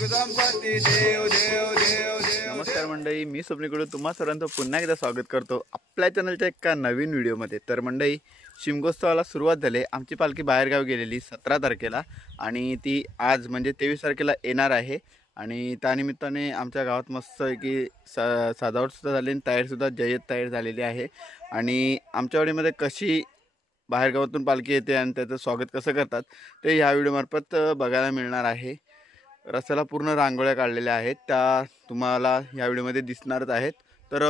गणपती देव देव देव देव। नमस्कार मंडळी, मी स्वप्नीकडून तुम्हा सर्वांचं पुन्हा एकदा स्वागत करतो आपल्या चॅनलच्या एका नवीन व्हिडिओमध्ये। तर मंडळी, शिमगोत्सवाला सुरुवात झाली। आमची पालखी बाहेरगाव गेलेली 17 तारखेला आणि ती आज म्हणजे 23 तारखेला येणार आहे। आणि त्यानिमित्ताने आमच्या गावात मस्त की सजावटसुद्धा झाली आणि तयारीसुद्धा जय्यत तयार झालेली आहे। आणि आमच्या वाडीमध्ये कशी बाहेरगावातून पालखी येते आणि त्याचं स्वागत कसं करतात ते ह्या व्हिडिओमार्फत बघायला मिळणार आहे। रस्त्याला पूर्ण रांगोळ्या काढलेल्या आहेत, त्या तुम्हाला ह्या व्हिडिओमध्ये दिसणारच आहेत। तर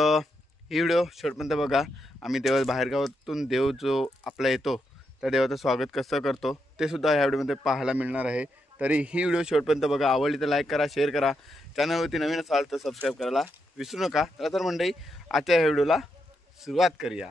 ही व्हिडिओ शेवटपर्यंत बघा। आम्ही बाहेरगावातून देव जो आपला येतो त्या देवाचं स्वागत कसं करतो ते सुद्धा ह्या व्हिडिओमध्ये पाहायला मिळणार आहे। तरी ही व्हिडिओ शेवटपर्यंत बघा। आवडली तर लाईक करा, शेअर करा, चॅनलवरती नवीन असाल तर सबस्क्राईब करायला विसरू नका। तर मंडळी, आजच्या ह्या व्हिडिओला सुरुवात करूया।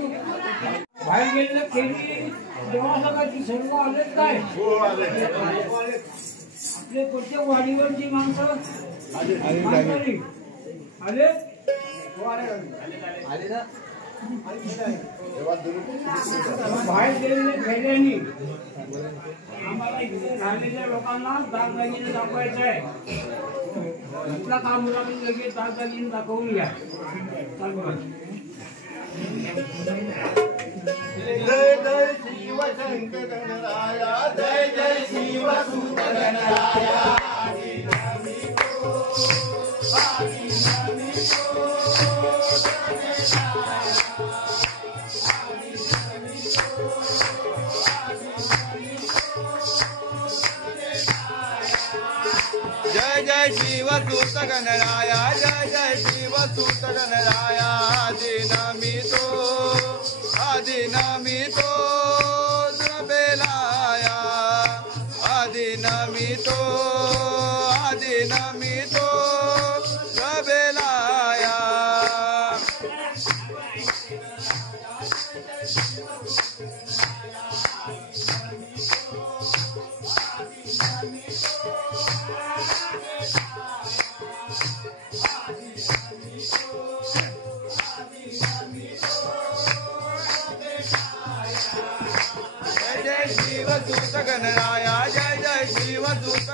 बाहेर गेलेलं खेळी जेव्हा सकाळची सर्व आलेच काय आपले प्रत्येक वाडीवरची माणसं आले बाहेर गेलेले खेळ्यांनी आम्हाला इथे राहिलेल्या लोकांना दागदागिने दाखवायचं आहे. कुठला काम होता की लगेच दागदागिने दाखवून घ्या. जय जय शिव शंकर गणराया, जय जय शिव सुत गणराया. जय जय शिव सुत गणराया, जय जय शिव सुत गणराया. आदिनामितो द्रबेलाया, आदिनामितो द्रबेलाया. शिव दूत गणराया, जय जय शिव दूत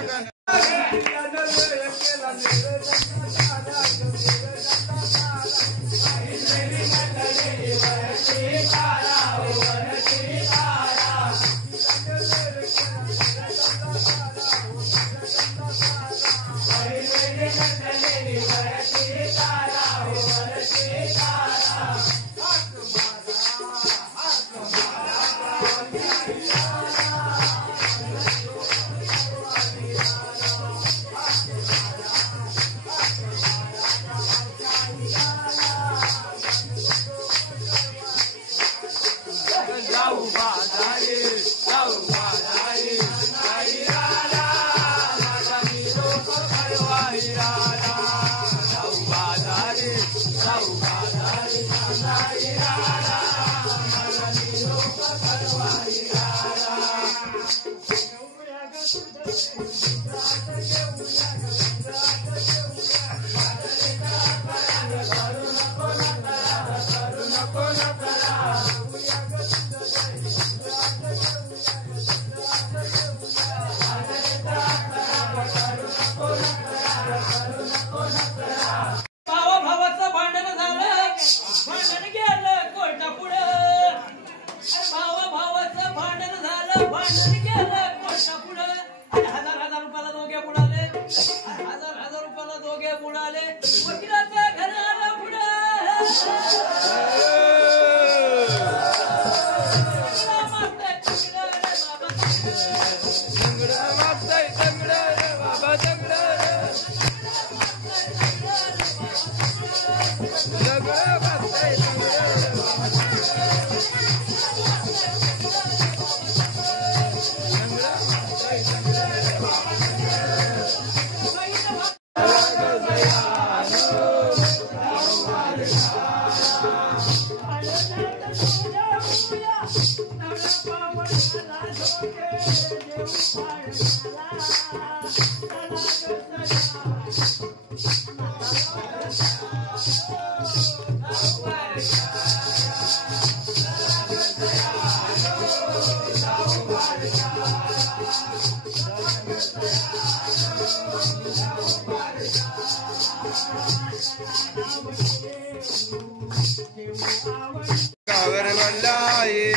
कावर वल्लाई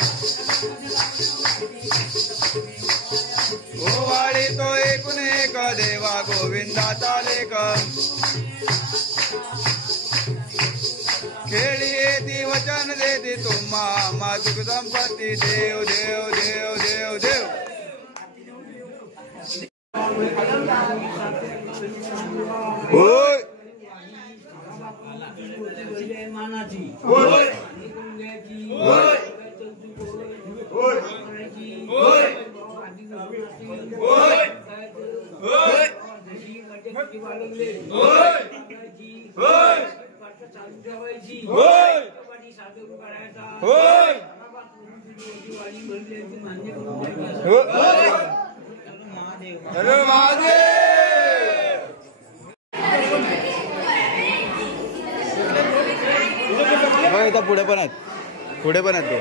ओवाळी तो एकूण एक देवा गोविंदाचा लेख खेळी येती वचन देती तुम्हा आम्हा सुख संपत्ती देव देव देव देव देव होय होय पुढे पण आहेत तो